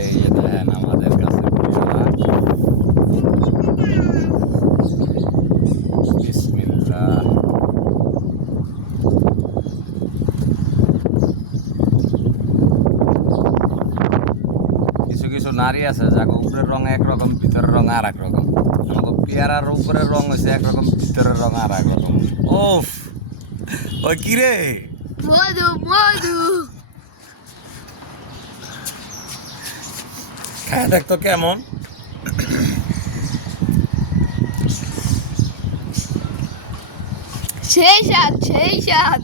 এই যে দেখেন আমাদের কাছে পেয়ারা। বিসমিল্লাহ। কিছু কিছু নারী আছে যাকে উপরের রং একরকম ভিতরের রং আর এক রকম। আমাকে পেয়ারার উপরের রং হয়েছে একরকম, ভিতরের রং আর এক রকম। ওফ, ওই কি রে? মধু মধু। হ্যাঁ দেখতো কেমন। সেই স্বাদ সেই স্বাদ।